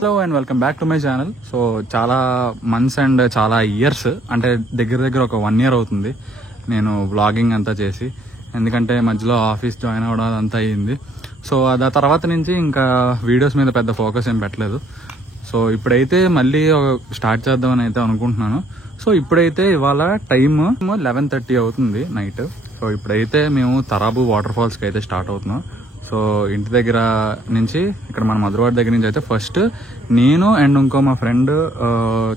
Hello and welcome back to my channel. So చాలా months and చాలా years అంటే దగ్గర ఒక 1 year అవుతుంది నేను వ్లాగింగ్ అంతా చేసి. ఎందుకంటే మధ్యలో ఆఫీస్ జాయిన్ అవ్వడం అదంతా అయ్యింది. సో ఆ తర్వాత నుంచి ఇంకా వీడియోస్ మీద పెద్ద ఫోకస్ ఏం పెట్టలేదు. సో ఇప్పుడైతే మళ్ళీ స్టార్ట్ చేద్దామని అయితే అనుకుంటున్నాను. సో ఇప్పుడైతే ఇవాళ టైమ్ 11:30 అవుతుంది నైట్. సో ఇప్పుడైతే మేము తరాబు వాటర్ ఫాల్స్కి అయితే స్టార్ట్ అవుతున్నాం. సో ఇంటి దగ్గర నుంచి ఇక్కడ మన మధురవాడ దగ్గర నుంచి అయితే ఫస్ట్ నేను అండ్ ఇంకో మా ఫ్రెండ్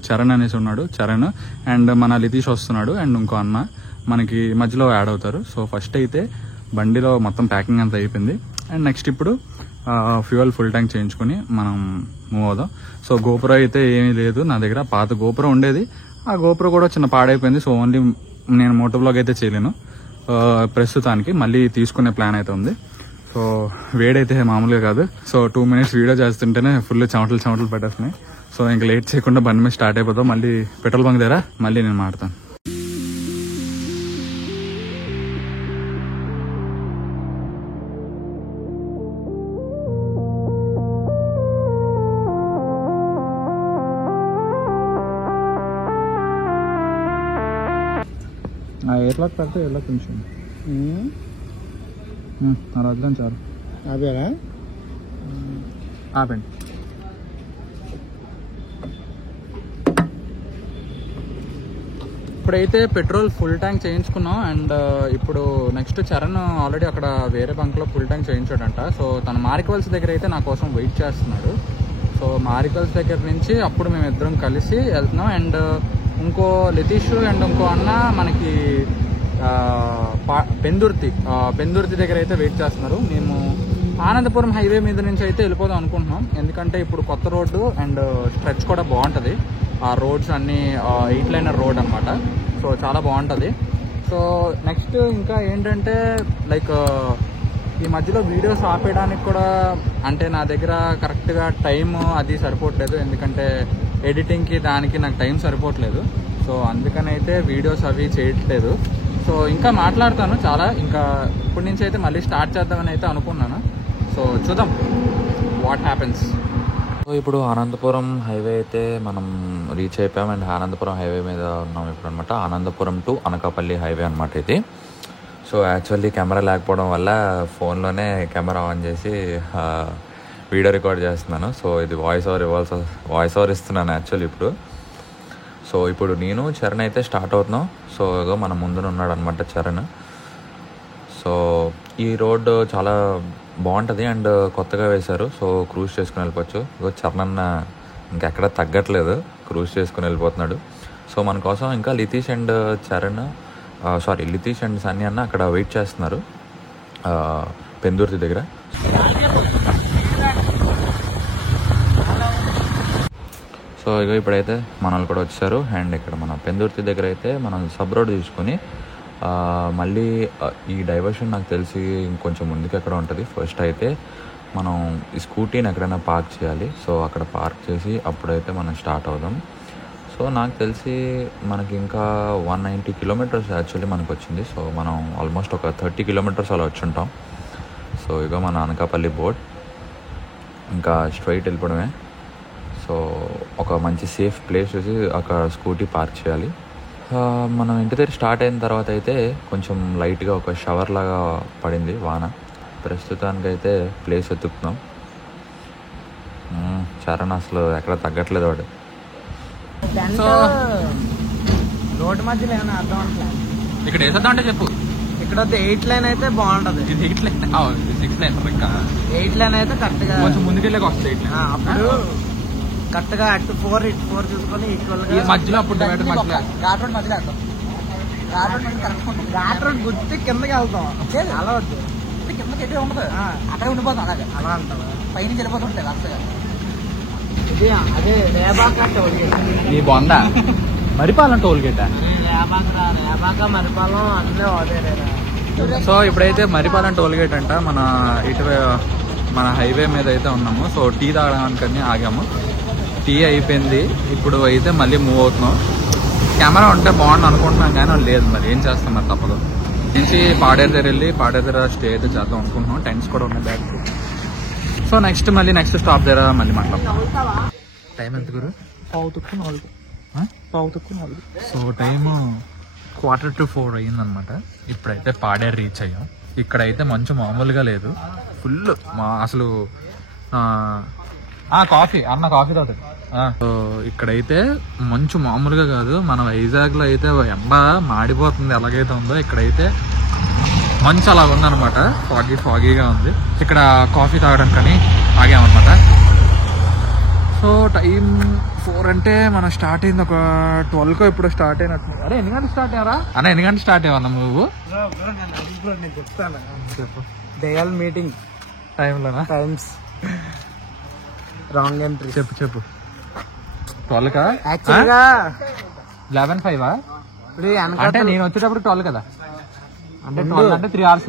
చరణ్ అనేసి ఉన్నాడు, చరణ్ అండ్ మన లితీష్ వస్తున్నాడు అండ్ ఇంకో అన్న మనకి మధ్యలో యాడ్ అవుతారు. సో ఫస్ట్ అయితే బండిలో మొత్తం ప్యాకింగ్ అంతా అయిపోయింది అండ్ నెక్స్ట్ ఇప్పుడు ఫ్యూయల్ ఫుల్ ట్యాంక్ చేయించుకుని మనం మూవ్ అవుదాం. సో గోపురం అయితే ఏమీ లేదు నా దగ్గర, పాత గోపురం ఉండేది. ఆ గోపురం కూడా చిన్న పాడైపోయింది. సో ఓన్లీ నేను మోటో బ్లాగ్ అయితే చేయలేను ప్రస్తుతానికి. మళ్ళీ తీసుకునే ప్లాన్ అయితే ఉంది. సో వేడైతే మామూలుగా కాదు. సో 2 minutes వీడియో చేస్తుంటేనే ఫుల్ చెమటలు పెట్టేస్తున్నాయి. సో ఇంకా లేట్ చేయకుండా బండి మీద స్టార్ట్ అయిపోతాం. మళ్ళీ పెట్రోల్ బంక్ దగ్గర మళ్ళీ నేను మాట్లాడతాను. ఎయిర్లాక్ పెడితే ఎయిర్లాక్ కొంచెం అలా వద్దాం చాలు. అదేనా ఆపండి. ఇప్పుడైతే పెట్రోల్ ఫుల్ ట్యాంక్ చేయించుకున్నాం అండ్ ఇప్పుడు నెక్స్ట్ చరణ్ ఆల్రెడీ అక్కడ వేరే బంక్లో ఫుల్ ట్యాంక్ చేయించాడంట. సో తన మారికవల్స్ దగ్గర అయితే నా కోసం వెయిట్ చేస్తున్నాడు. సో మారికవల్స్ దగ్గర నుంచి అప్పుడు మేము ఇద్దరం కలిసి వెళ్తున్నాం అండ్ ఇంకో లితీష్ అండ్ ఇంకో అన్న మనకి పెందుర్తి దగ్గర అయితే వెయిట్ చేస్తున్నారు. మేము ఆనందపురం హైవే మీద నుంచి అయితే వెళ్ళిపోదాం అనుకుంటున్నాం. ఎందుకంటే ఇప్పుడు కొత్త రోడ్డు అండ్ స్ట్రెచ్ కూడా బాగుంటుంది. ఆ రోడ్స్ అన్నీ 8-lane రోడ్ అనమాట. సో చాలా బాగుంటుంది. సో నెక్స్ట్ ఇంకా ఏంటంటే లైక్ ఈ మధ్యలో వీడియోస్ ఆపేయడానికి కూడా అంటే నా దగ్గర కరెక్ట్గా టైం అది సరిపోవట్లేదు. ఎందుకంటే ఎడిటింగ్కి దానికి నాకు టైం సరిపోవట్లేదు. సో అందుకనైతే వీడియోస్ అవి చేయట్లేదు. సో ఇంకా మాట్లాడతాను చాలా. ఇంకా ఇప్పటి నుంచి అయితే మళ్ళీ స్టార్ట్ చేద్దామని అయితే అనుకున్నాను. సో చూద్దాం వాట్ హ్యాపెన్స్. సో ఇప్పుడు ఆనందపురం హైవే అయితే మనం రీచ్ అయిపోయాం అండ్ ఆనందపురం హైవే మీద ఉన్నాం ఇప్పుడు అనమాట. ఆనందపురం టు అనకాపల్లి హైవే అనమాట ఇది. సో యాక్చువల్లీ కెమెరా లేకపోవడం వల్ల ఫోన్లోనే కెమెరా ఆన్ చేసి వీడియో రికార్డ్ చేస్తున్నాను. సో ఇది వాయిస్ ఓవర్ ఇస్తున్నాను యాక్చువల్లీ ఇప్పుడు. సో ఇప్పుడు నేను చరణ్ అయితే స్టార్ట్ అవుతున్నాం. సో ఏదో మన ముందున ఉన్నాడు అనమాట చరణ్. సో ఈ రోడ్డు చాలా బాగుంటుంది అండ్ కొత్తగా వేశారు. సో క్రూజ్ చేసుకుని వెళ్ళిపోవచ్చు. ఇగో చరణ్ అన్న ఇంకెక్కడ తగ్గట్లేదు, క్రూజ్ చేసుకుని వెళ్ళిపోతున్నాడు. సో మన కోసం ఇంకా లితీష్ అండ్ సన్నీ అన్న అక్కడ వెయిట్ చేస్తున్నారు పెందుర్తి దగ్గర. సో ఇక ఇప్పుడైతే మన వాళ్ళు కూడా వచ్చారు అండ్ ఇక్కడ మన పెందుర్తి దగ్గర అయితే మనం సబ్ రోడ్ తీసుకొని మళ్ళీ ఈ డైవర్షన్ నాకు తెలిసి ఇంకొంచెం ముందుకు ఎక్కడ ఉంటుంది. ఫస్ట్ అయితే మనం ఈ స్కూటీని ఎక్కడైనా పార్క్ చేయాలి. సో అక్కడ పార్క్ చేసి అప్పుడైతే మనం స్టార్ట్ అవుదాం. సో నాకు తెలిసి మనకి ఇంకా 190 kilometers యాక్చువల్లీ మనకు వచ్చింది. సో మనం ఆల్మోస్ట్ ఒక 30 kilometers అలా వచ్చి ఉంటాం. సో ఇక మన అనకాపల్లి బోర్డ్ ఇంకా స్ట్రైట్ వెళ్ళిపోవడమే. సో ఒక మంచి సేఫ్ ప్లేస్ చూసి అక్కడ స్కూటీ పార్క్ చేయాలి. మనం ఇంటి దగ్గర స్టార్ట్ అయిన తర్వాత అయితే కొంచెం లైట్గా ఒక షవర్ లాగా పడింది వాన. ప్రస్తుతానికైతే ప్లేస్ వెతుకుతున్నాం. చరణ్ అసలు ఎక్కడ తగ్గట్లేదు వాడు. సో రోడ్డు మధ్యలో ఏమైనా అర్థం అనుకోండి. ఇక్కడ వేసేద్దాం అంటే చెప్పు. ఇక్కడ 8-lane అయితే బాగుంటది. 6-lane ఇంకా 8-lane అయితే కరెక్ట్ గా కొంచెం ముందుకెళ్ళి వస్తాయి. అప్పుడు కరెక్ట్ గా అటు 4 చూసుకొని ఈక్వల్ గా మధ్యలో అప్పుడు ఘాట్ రోడ్ గుర్తి కిందకి వెళ్తాం. అలా వద్దు, కిందకి ఎటు ఉండదు, అక్కడ ఉండిపోతాం. అలాగే అలా అంటారు, పైన వెళ్ళిపోతుంటాయి వరుసగా. ఇది అదే రేబాక టోల్గేట్. నీ బొంద మరిపాలెం టోల్గేట్. రేబాక మరిపాలెం అన్నీ అదే. సో ఇప్పుడైతే మరిపాలెం టోల్గేట్ అంట. మన హైవే మీద అయితే ఉన్నాము. సో టీ తాగడానికి ఆగాము. టీ అయిపోయింది. ఇప్పుడు అయితే మళ్ళీ మూవ్ అవుతున్నాం. కెమెరా ఉంటే బాగుండు అనుకుంటున్నాం కానీ లేదు, మరి ఏం చేస్తాం, మరి తప్పదు. నుంచి పాడేరు దగ్గర వెళ్ళి పాడేరు దగ్గర స్టే అయితే చేద్దాం అనుకుంటున్నాం. టెంట్స్ కూడా ఉన్నాయి బ్యాగ్. సో నెక్స్ట్ స్టాప్ దగ్గర మళ్ళీ మాట్లాడతాం. టైం ఎంత గురు? 3:45. So time 3:45 అయ్యిందనమాట. ఇప్పుడైతే పాడేరు రీచ్ అయ్యాం. ఇక్కడైతే మంచు మామూలుగా లేదు, ఫుల్ అసలు కాఫీ అన్న కాఫీ తాగుతాడు. ఇక్కడైతే మంచు మామూలుగా కాదు. మన వైజాగ్ లో అయితే ఎండ మాడిపోతుంది ఎలాగైతే ఉందో, ఇక్కడైతే మంచు అలా ఉందన్నమాట. ఫాగీగా ఉంది. ఇక్కడ కాఫీ తాగడానికని ఆగామన్నమాట. సో టైం 4 అంటే మనం స్టార్ట్ అయింది ఒక 12 ఇప్పుడు స్టార్ట్ అయినట్టు. అరే ఎన్ని గంటలు స్టార్ట్ అయ్యారా అన్న? ఎన్ని గంటలు స్టార్ట్ అయ్యావన్నా నువ్వు? నేను చెప్తాను. దయాల్ మీటింగ్ టైంలోనా? Times wrong entry. చెప్పు 12కా? యాక్చువల్గా 11:05 అంటే నేను వచ్చేటప్పుడు 12 కదా. అంటే 12 అంటే 3 hours.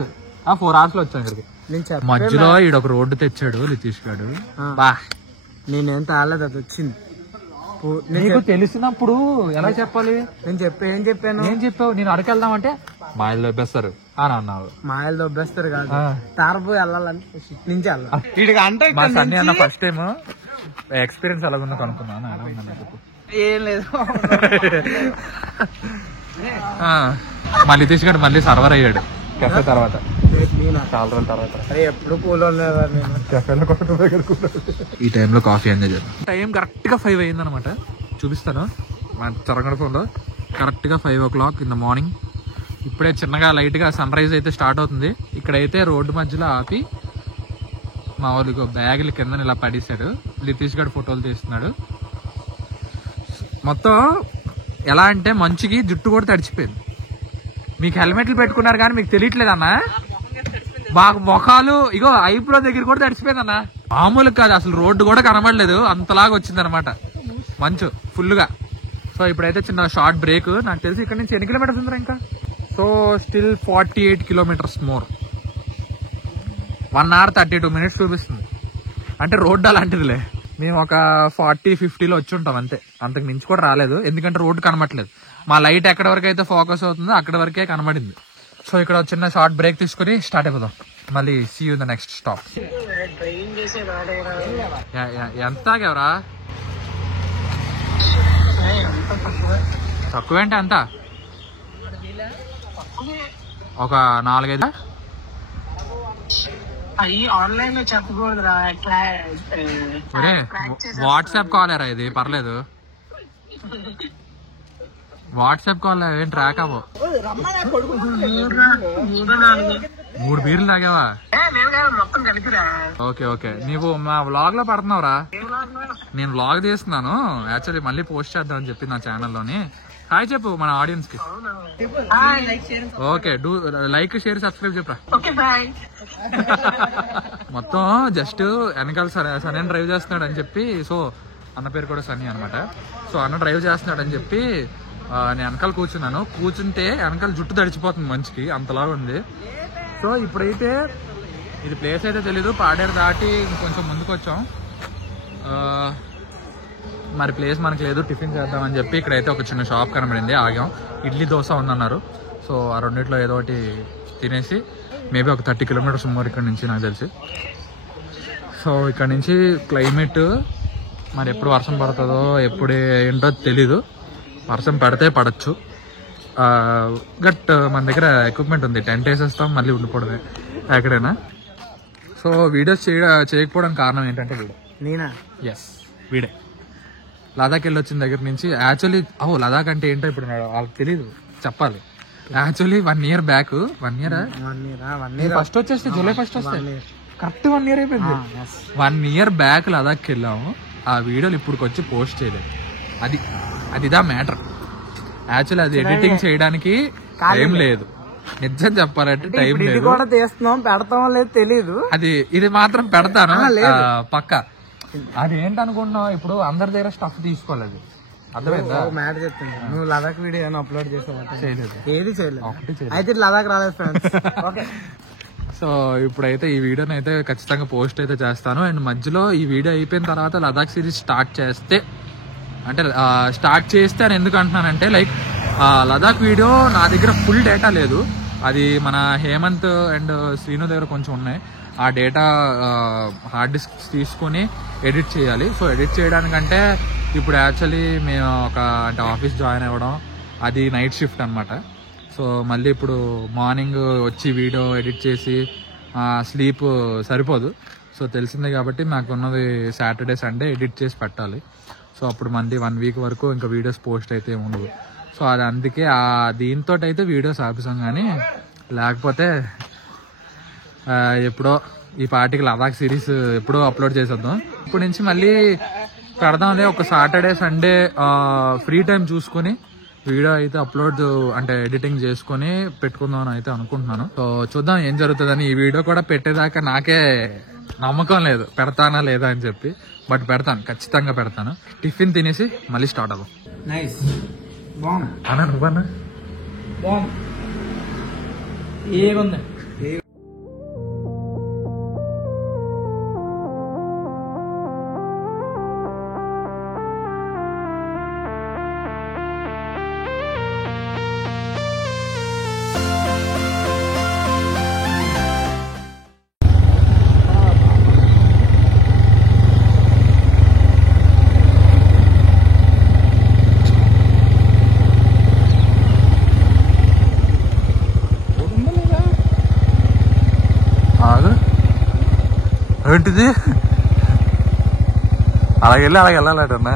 4 hours లో వచ్చాను ఇక్కడికి. నేను మధ్యలో ఈడ ఒక రోడ్డు తెచ్చాడు లితీష్ గాడు. నేనేం తాగలేదు, అది వచ్చింది. నీకు తెలిసినప్పుడు ఎలా చెప్పాలి? ఏం చెప్పాను? ఏం చెప్పావు? నేను అరకు వెళ్దామంటే మాయలు దొబ్బేస్తారు అని అన్నావు. మాయలు దొబ్బేస్తారు కాదు, తారపు వెళ్ళాలని నుంచి అంటే మా సన్నీ అన్న ఫస్ట్ టైం ఎక్స్పీరియన్స్ ఎలాగుందో కనుక్కున్నాను. ఎలా ఉందన్న చెప్పు. ఏం లేదు. మా లితీష్ గారు మళ్ళీ సర్వర్ అయ్యాడు కెఫే తర్వాత, చాలా రోజుల తర్వాత. ఎప్పుడు కూలో ఈ టైంలో కాఫీ ఎంజాయ్ చేద్దాం. టైం కరెక్ట్ గా 5 అయింది అనమాట. చూపిస్తాను మా చరంగడ ఫోన్ లో. కరెక్ట్ గా 5 o'clock in the morning. ఇప్పుడే చిన్నగా లైట్ గా సన్ రైజ్ అయితే స్టార్ట్ అవుతుంది. ఇక్కడైతే రోడ్డు మధ్యలో ఆపి మా వాళ్ళకి బ్యాగులు కింద ఇలా పడేశాడు. లితీష్ గడ్ ఫోటోలు తీస్తున్నాడు. మొత్తం ఎలా అంటే మంచుకి జుట్టు కూడా తడిచిపోయింది. మీకు హెల్మెట్లు పెట్టుకున్నారు కానీ మీకు తెలియట్లేదన్నా, బాగా మొఖాలు ఇగో ఐబ్రో దగ్గర కూడా తడిచిపోయిందన్నా. మామూలు కాదు అసలు, రోడ్డు కూడా కనబడలేదు, అంతలాగా వచ్చిందనమాట మంచు ఫుల్ గా. సో ఇప్పుడైతే చిన్న షార్ట్ బ్రేక్. నాకు తెలిసి ఇక్కడ నుంచి ఎన్ని కిలోమీటర్స్ ఉందా ఇంకా? So still 48 kilometers more. 1 hour 32 minutes చూపిస్తుంది. అంటే రోడ్డు అలాంటిదిలే. మేము ఒక 40-50లో వచ్చి ఉంటాం అంతే, అంతకు మించి కూడా రాలేదు. ఎందుకంటే రోడ్డు కనబడట్లేదు. మా లైట్ ఎక్కడి వరకు అయితే ఫోకస్ అవుతుందో అక్కడి వరకే కనబడింది. సో ఇక్కడ చిన్న షార్ట్ బ్రేక్ తీసుకుని స్టార్ట్ అయిపోదాం. మళ్ళీ see you the next stop. ఎంత తాగేవరా? తక్కువేంటి ఎంత? ఒక 4-5 ఆన్లైన్ లో చెప్పకూడదురా. వాట్సాప్ కాలేరా ఇది? పర్లేదు, వాట్సాప్ కాల్ ఏం ట్రాక్ అవ్వవు. 3 బీర్లు తాగావా? మొత్తం కలిపిరా. ఓకే నీవు మా వ్లాగ్ లో పడుతున్నావురా. నేను వ్లాగ్ తీస్తున్నాను యాక్చువల్లీ, మళ్ళీ పోస్ట్ చేద్దామని చెప్పి నా ఛానల్లోని. హాయ్ చెప్పు మన ఆడియన్స్ కి. Okay, do like share subscribe చెప్పరా. మొత్తం జస్ట్ వెనకాల సన్నీ డ్రైవ్ చేస్తున్నాడు అని చెప్పి, సో అన్న పేరు కూడా సన్నీ అనమాట. సో అన్న డ్రైవ్ చేస్తున్నాడు అని చెప్పి నేను వెనకాల కూర్చున్నాను. కూర్చుంటే వెనకాల జుట్టు తడిచిపోతుంది మంచికి, అంతలాగా ఉంది. సో ఇప్పుడైతే ఇది ప్లేస్ అయితే తెలీదు, పాడేరు దాటి కొంచెం ముందుకు వచ్చాం. మరి ప్లేస్ మనకి లేదు, టిఫిన్ చేద్దామని చెప్పి ఇక్కడైతే ఒక చిన్న షాప్ కనబడింది, ఆగాం. ఇడ్లీ దోశ ఉందన్నారు. సో ఆ రెండిట్లో ఏదో ఒకటి తినేసి మేబీ ఒక 30 kilometers మోర్ ఇక్కడ నుంచి నాకు తెలిసి. సో ఇక్కడ నుంచి క్లైమేట్ మరి ఎప్పుడు వర్షం పడుతుందో ఎప్పుడు ఏంటో తెలీదు. వర్షం పడితే పడచ్చు. బట్ మన దగ్గర ఎక్విప్మెంట్ ఉంది, టెంట్ వేసేస్తాం, మళ్ళీ ఉండిపోవడమే ఎక్కడైనా. సో వీడియోస్ చేయకపోవడానికి కారణం ఏంటంటే నేనా? ఎస్, వీడే. లదాఖ్ వెళ్ళి వచ్చిన దగ్గర నుంచి యాక్చువల్లీ లదాఖ్ అంటే ఏంటో ఇప్పుడు వాళ్ళకి తెలీదు, చెప్పాలి. Actually 1 year back, 1 year first వచ్చేస్తే జూలై 1st వస్తే కరెక్ట్ 1 year అయిపోయింది. 1 year బ్యాక్ లదాఖ్ వెళ్ళాము. ఆ వీడియోలు ఇప్పుడు వచ్చి పోస్ట్ చేయలేదు. అదిదా మ్యాటర్. యాక్చువల్లీ అది ఎడిటింగ్ చేయడానికి టైం లేదు, నిజం చెప్పాలంటే టైం లేదు. కూడా తీస్తున్నాం, పెడతాం లేదు తెలీదు. ఇది మాత్రం పెడతాను పక్క. అది ఏంటనుకుంటున్నావు, ఇప్పుడు అందరి దగ్గర స్టఫ్ తీసుకోలేదు, అర్థమైందా? మ్యాటర్ చెప్తుంది. నువ్వు లదాఖ్ వీడియో ఏమైనా అప్లోడ్ చేసావు? చేయలేదు, ఏది చేయలేదు. అయితే లదాఖ్ రాలేదు ఫ్రెండ్స్. ఓకే, సో ఇప్పుడైతే ఈ వీడియోని అయితే ఖచ్చితంగా పోస్ట్ అయితే చేస్తాను. అండ్ మధ్యలో ఈ వీడియో అయిపోయిన తర్వాత లదాఖ్ సిరీస్ స్టార్ట్ చేస్తే అని ఎందుకు అంటున్నానంటే, లైక్ లదాఖ్ వీడియో నా దగ్గర ఫుల్ డేటా లేదు. అది మన హేమంత్ అండ్ శ్రీను దగ్గర కొంచెం ఉన్నాయి. ఆ డేటా హార్డ్ డిస్క్ తీసుకొని ఎడిట్ చేయాలి. సో ఎడిట్ చేయడానికంటే ఇప్పుడు యాక్చువల్లీ మేము అంటే ఆఫీస్ జాయిన్ అవ్వడం అది నైట్ షిఫ్ట్ అనమాట. సో మళ్ళీ ఇప్పుడు మార్నింగ్ వచ్చి వీడియో ఎడిట్ చేసి స్లీప్ సరిపోదు. సో తెలిసిందే కాబట్టి మాకు ఉన్నది సాటర్డే సండే ఎడిట్ చేసి పెట్టాలి. సో అప్పుడు మళ్ళీ 1 వీక్ వరకు ఇంకా వీడియోస్ పోస్ట్ అయితే ఉండదు. సో అది అందుకే దీంతో అయితే వీడియోస్ ఆపిసాం, కానీ లేకపోతే ఎప్పుడో ఈ పార్టీకి లదాఖ్ సిరీస్ ఎప్పుడో అప్లోడ్ చేసేద్దాం. ఇప్పటి నుంచి మళ్ళీ పెడదాం. ఒక సాటర్డే సండే ఫ్రీ టైం చూసుకొని వీడియో అయితే అప్లోడ్ అంటే ఎడిటింగ్ చేసుకొని పెట్టుకుందాం అని అయితే అనుకుంటున్నాను. సో చూద్దాం ఏం జరుగుతుందని. ఈ వీడియో కూడా పెట్టేదాకా నాకే నమ్మకం లేదు పెడతానా లేదా అని చెప్పి. బట్ పెడతాను, ఖచ్చితంగా పెడతాను. టిఫిన్ తినేసి మళ్ళీ స్టార్ట్ అవ్వం. నైస్, బాగుంది అన్నా నువ్వన్నా? బాగుంది, ఏగుంది. ఏంటిది అలాగ వెళ్ళాలటన్నా?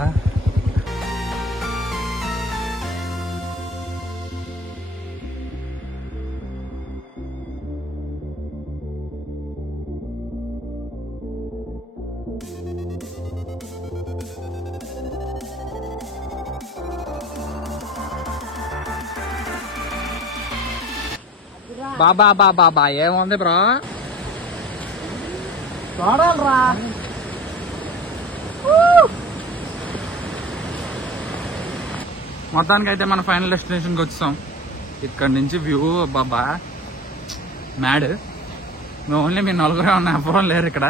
బాబా ఏముంది బ్రో, చూడాలరా. మొత్తానికి అయితే మన ఫైనల్ డెస్టినేషన్కి వచ్చాం. ఇక్కడ నుంచి వ్యూ బాబా మ్యాడ్. మేము ఓన్లీ మీ నలుగురే ఉన్న ఎవరం లేరు ఇక్కడ.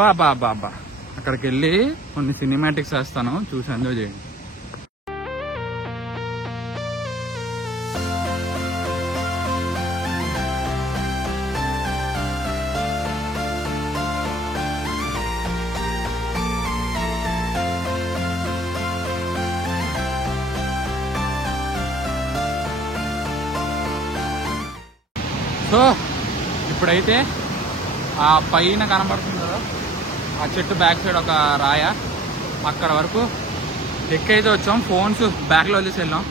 బాబా అక్కడికి వెళ్ళి కొన్ని సినిమాటిక్స్ వేస్తాను, చూసి ఎంజాయ్ చేయండి. సో ఇప్పుడైతే ఆ పైన కనబడుతుంది కదా ఆ చెట్టు బ్యాక్ సైడ్ ఒక రాయ, అక్కడ వరకు ఎక్కైతే వచ్చాం. ఫోన్స్ బ్యాగ్లో వదిలేసి వెళ్ళాం.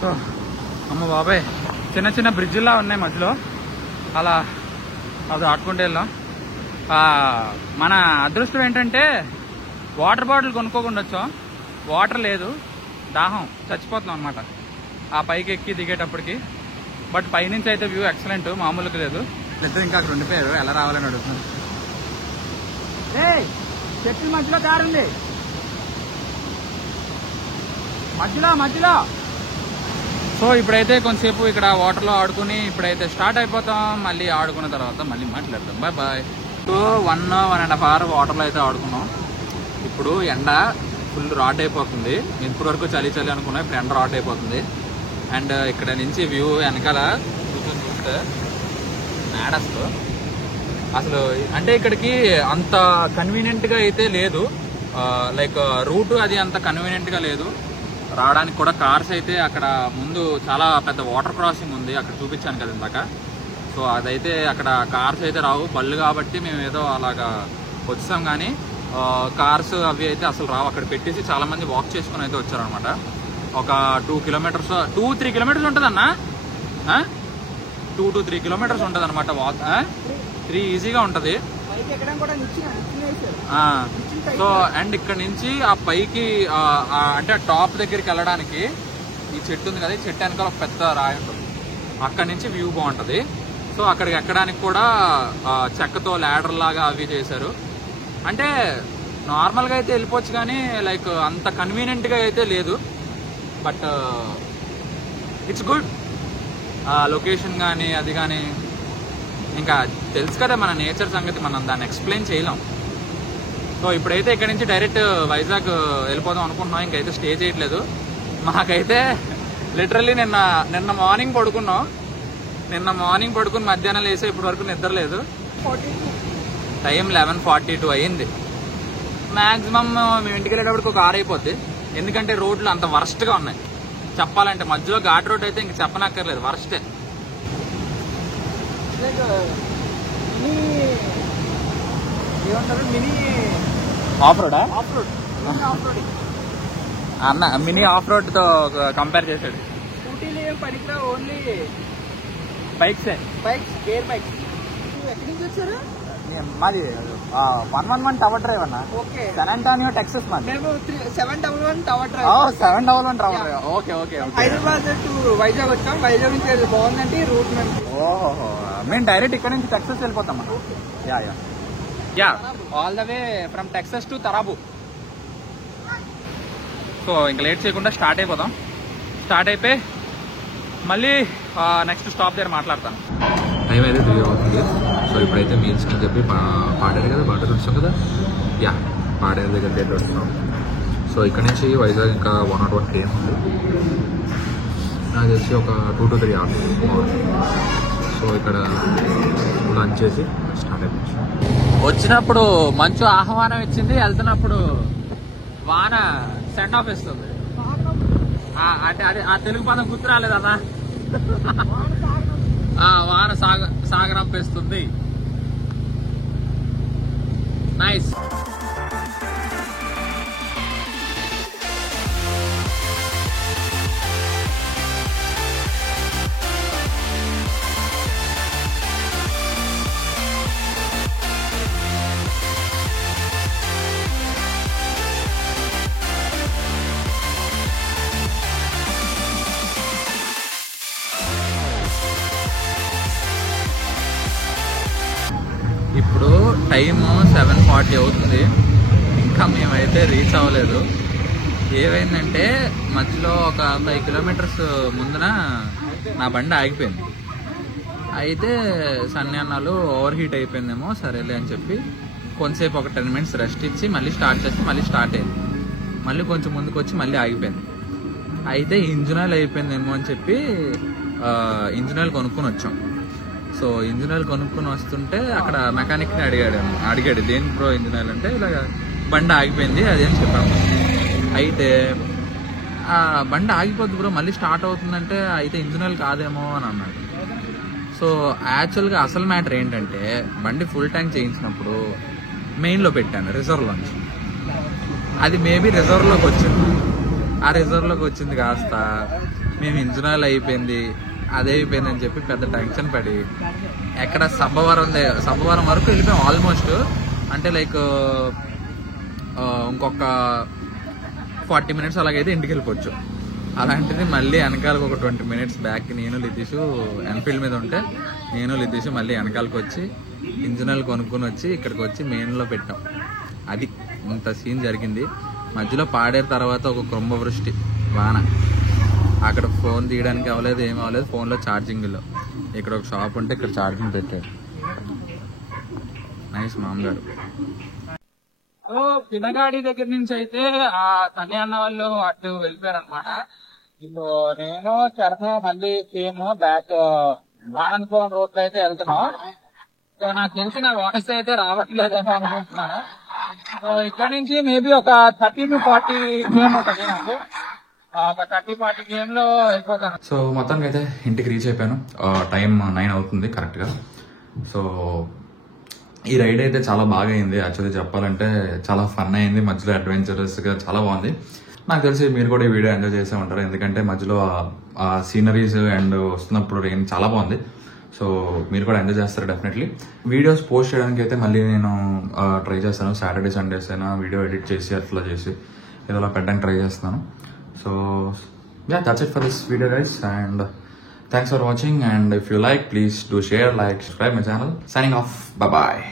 సో అమ్మ బాబాయ్, చిన్న చిన్న బ్రిడ్జిలా ఉన్నాయి మధ్యలో, అలా అది ఆడుకుంటూ వెళ్ళాం. మన అదృష్టం ఏంటంటే వాటర్ బాటిల్ కొనుక్కోకుండా వచ్చాం. వాటర్ లేదు, దాహం చచ్చిపోతున్నాం అనమాట ఆ పైకి ఎక్కి దిగేటప్పటికి. బట్ పైనుంచి అయితే వ్యూ ఎక్సలెంట్, మామూలుగా లేదు. ఇద్దరు ఇంకా అక్కడ ఉండిపోయారు, ఎలా రావాలని అడుగుతున్నారు. చెట్టు మధ్యలో దారుంది, మధ్యలో. సో ఇప్పుడైతే కొంతసేపు ఇక్కడ వాటర్లో ఆడుకుని ఇప్పుడైతే స్టార్ట్ అయిపోతాం. మళ్ళీ ఆడుకున్న తర్వాత మళ్ళీ మాట్లాడతాం. బాయ్. సో 1.5 hour వాటర్లో అయితే ఆడుకున్నాం. ఇప్పుడు ఎండ ఫుల్ రాట్ అయిపోతుంది. ఇప్పటి వరకు చలి అనుకున్నాం, ఇప్పుడు ఎండ రాట్ అయిపోతుంది. అండ్ ఇక్కడ నుంచి వ్యూ వెనకాల కూర్చొని చూస్తే మేడస్తో అసలు అంటే ఇక్కడికి అంత కన్వీనియంట్గా అయితే లేదు. లైక్ రూట్ అది అంత కన్వీనియంట్గా లేదు రావడానికి కూడా. కార్స్ అయితే అక్కడ ముందు చాలా పెద్ద వాటర్ క్రాసింగ్ ఉంది, అక్కడ చూపించాను కదా ఇందాక. సో అదైతే అక్కడ కార్స్ అయితే రావు, బళ్ళు కాబట్టి మేము ఏదో అలాగా వచ్చాం. కానీ కార్స్ అవి అయితే అసలు రావు. అక్కడ పెట్టేసి చాలా మంది వాక్ చేసుకుని అయితే వచ్చారనమాట. ఒక 2 kilometers 2-3 kilometers ఉంటుంది అన్న, 2 to 3 kilometers ఉంటుంది అనమాట వాక్. 3 ఈజీగా ఉంటుంది. సో అండ్ ఇక్కడ నుంచి ఆ పైకి అంటే టాప్ దగ్గరికి వెళ్ళడానికి ఈ చెట్టు ఉంది కదా, ఈ చెట్టు వెనకాల ఒక పెద్ద రాయి ఉంటుంది, అక్కడ నుంచి వ్యూ బాగుంటుంది. సో అక్కడికి ఎక్కడానికి కూడా చెక్కతో ల్యాడర్ లాగా అవి చేశారు. అంటే నార్మల్గా అయితే వెళ్ళిపోవచ్చు, కానీ లైక్ అంత కన్వీనియంట్గా అయితే లేదు. But it's good. లొకేషన్ కానీ అది కానీ ఇంకా తెలుసు కదా మన నేచర్ సంగతి, మనం దాన్ని ఎక్స్ప్లెయిన్ చేయలేం. సో ఇప్పుడైతే ఇక్కడ నుంచి డైరెక్ట్ వైజాగ్ వెళ్ళిపోదాం అనుకుంటున్నాం. ఇంకైతే స్టే చేయట్లేదు. మాకైతే లిటరల్లీ నిన్న మార్నింగ్ పడుకున్నాం. నిన్న మార్నింగ్ పడుకుని మధ్యాహ్నం లేసే ఇప్పటి వరకు నిద్ర లేదు. టైం 11:42 అయ్యింది. మ్యాక్సిమం మేము ఇంటికి వెళ్ళేటప్పటికి ఒక 6 అయిపోద్ది. ఎందుకంటే రోడ్లు అంత వరస్ట్గా ఉన్నాయి చెప్పాలంటే. మధ్యలో ఘాట్ రోడ్ అయితే ఇంక చెప్పనక్కర్లేదు, వరస్టే. మినీ ఆఫ్ రోడా ఆఫ్ రోడ్ అన్న, మినీ ఆఫ్ రోడ్తో కంపేర్ చేశాడు. స్కూటీలు ఏం పనికిరా, ఓన్లీ బైక్సే, బైక్స్, గేర్ బైక్స్. ఎక్కడి నుంచి వచ్చారు? మాది 111 టవర్ డ్రైవ్ అన్న. ఓకే, శాన్ ఆంటోనియో టెక్సస్ మాది. మేము 711 tower drive. 711 tower drive. Okay okay. Hyderabad to Vizag వచ్చాం. వైజాగ్ నుంచి బాగుందంటే రూట్ మేము. ఓహో, మేము డైరెక్ట్ ఇక్కడ నుంచి టెక్సస్ వెళ్ళిపోతాం అన్న. Yeah all the way from Texas to తరాబు. సో ఇంకా లేట్ చేయకుండా స్టార్ట్ అయిపోదాం. స్టార్ట్ అయిపోయి మళ్ళీ నెక్స్ట్ స్టాప్ దగ్గర మాట్లాడతాను. టైం అయితే 3 అవుతుంది. సో ఇప్పుడైతే మీల్స్ అని చెప్పి పాడారు కదా, బాటర్ వచ్చాం కదా. యా, పాడేరు దగ్గరికి అయితే వస్తున్నాం. సో ఇక్కడ నుంచి వైజాగ్ ఇంకా 101 km ఉంది. నాకు తెలిసి ఒక 2 to 3 hours. సో ఇక్కడ లంచ్ చేసి స్టార్ట్ అయిపోయింది. వచ్చినప్పుడు మంచు ఆహ్వానం ఇచ్చింది, వెళ్తున్నప్పుడు వాన సెండ్ ఆఫ్ ఇస్తుంది. అంటే అది ఆ తెలుగు పదం గుర్తు రాలేదన్నా. వాన సాగరంపిస్తుంది. నైస్. ఇప్పుడు టైం 7:40 అవుతుంది. ఇంకా మేమైతే రీచ్ అవ్వలేదు. ఏమైందంటే మధ్యలో ఒక 5 kilometers ముందున నా బండి ఆగిపోయింది. అయితే సన్నీ అన్నాలు ఓవర్ హీట్ అయిపోయిందేమో, సరేలే అని చెప్పి కొంతసేపు ఒక 10 minutes రెస్ట్ ఇచ్చి మళ్ళీ స్టార్ట్ చేస్తే మళ్ళీ స్టార్ట్ అయింది. మళ్ళీ కొంచెం ముందుకు వచ్చి మళ్ళీ ఆగిపోయింది. అయితే ఇంజిన్ ఆయిల్ అయిపోయిందేమో అని చెప్పి ఇంజిన్ ఆయిల్ కొనుక్కొని వచ్చాం. సో ఇంజిన్ ఆయిల్ కొనుక్కొని వస్తుంటే అక్కడ మెకానిక్ని అడిగాడు దేని బ్రో ఇంజిన్ ఆయిల్ అంటే, ఇలాగ బండి ఆగిపోయింది అది అని చెప్పాము. అయితే బండి ఆగిపోద్ది బ్రో, మళ్ళీ స్టార్ట్ అవుతుందంటే అయితే ఇంజిన్ ఆయిల్ కాదేమో అని అన్నాడు. సో యాక్చువల్గా అసలు మ్యాటర్ ఏంటంటే, బండి ఫుల్ ట్యాంక్ చేయించినప్పుడు మెయిన్లో పెట్టాను రిజర్వ్లోంచి. అది మేబీ రిజర్వ్లోకి వచ్చింది. ఆ రిజర్వ్లోకి వచ్చింది కాస్త మేము ఇంజిన్ ఆయిల్ అయిపోయింది అదే అయిపోయిందని చెప్పి పెద్ద టెన్షన్ పడి ఎక్కడ సబ్బవరం వరకు వెళ్ళిపోయాం ఆల్మోస్ట్. అంటే లైక్ ఇంకొక 40 minutes అలాగైతే ఇంటికి వెళ్ళిపోవచ్చు. అలాంటిది మళ్ళీ వెనకాలకు ఒక 20 minutes బ్యాక్ నేను లితీషు ఎన్ఫీల్డ్ మీద ఉంటే నేను లితీషు మళ్ళీ వెనకాలకు వచ్చి ఇంజిన్ ఆయిల్ కొనుక్కొని వచ్చి ఇక్కడికి వచ్చి మెయిన్లో పెట్టాం. అది ఇంత సీన్ జరిగింది. మధ్యలో పాడేరు తర్వాత ఒక కుంభవృష్టి వాన, అక్కడ ఫోన్ తీయడానికి అవ్వలేదు, ఏం అవ్వలేదు. ఫోన్లో ఛార్జింగ్లో ఇక్కడ ఒక షాప్ ఉంటే ఇక్కడ ఛార్జింగ్ పెట్టాడు. నైస్ మామగారు. పినగాడి దగ్గర నుంచి అయితే ఆ తని అన్న వాళ్ళు అటు వెళ్ళిపోయారు అనమాట. ఇప్పుడు నేను చరణ్ మళ్ళీ సేమ్ బ్యాక్ వాహనపురం రోడ్ అయితే వెళ్తున్నాం. సో నాకు తెలిసిన వాయిస్ అయితే రావట్లేదేమో అనుకుంటున్నాను. సో ఇక్కడ నుంచి మేబీ ఒక 30 to 40 kilometers నాకు ఒక 30-40 km లో వెళ్ళిపోతాను. సో మొత్తానికి అయితే ఇంటికి రీచ్ అయిపోయాను. టైం 9 అవుతుంది కరెక్ట్గా. సో ఈ రైడ్ అయితే చాలా బాగా అయింది. యాక్చువల్లీ చెప్పాలంటే చాలా ఫన్ అయింది, మధ్యలో అడ్వెంచరస్గా చాలా బాగుంది. నాకు తెలిసి మీరు కూడా ఈ వీడియో ఎంజాయ్ చేసే ఉంటారు, ఎందుకంటే మధ్యలో ఆ సీనరీస్ అండ్ వస్తున్నప్పుడు రెయిన్ చాలా బాగుంది. సో మీరు కూడా ఎంజాయ్ చేస్తారు డెఫినెట్లీ. వీడియోస్ పోస్ట్ చేయడానికి అయితే మళ్ళీ నేను ట్రై చేస్తాను. సాటర్డే సండేస్ అయినా వీడియో ఎడిట్ చేసి అట్లా చేసి ఏదోలా పెట్టడానికి ట్రై చేస్తాను. So yeah, that's it for this video guys, and thanks for watching, and if you like please do share, like, subscribe my channel. Signing off, bye bye.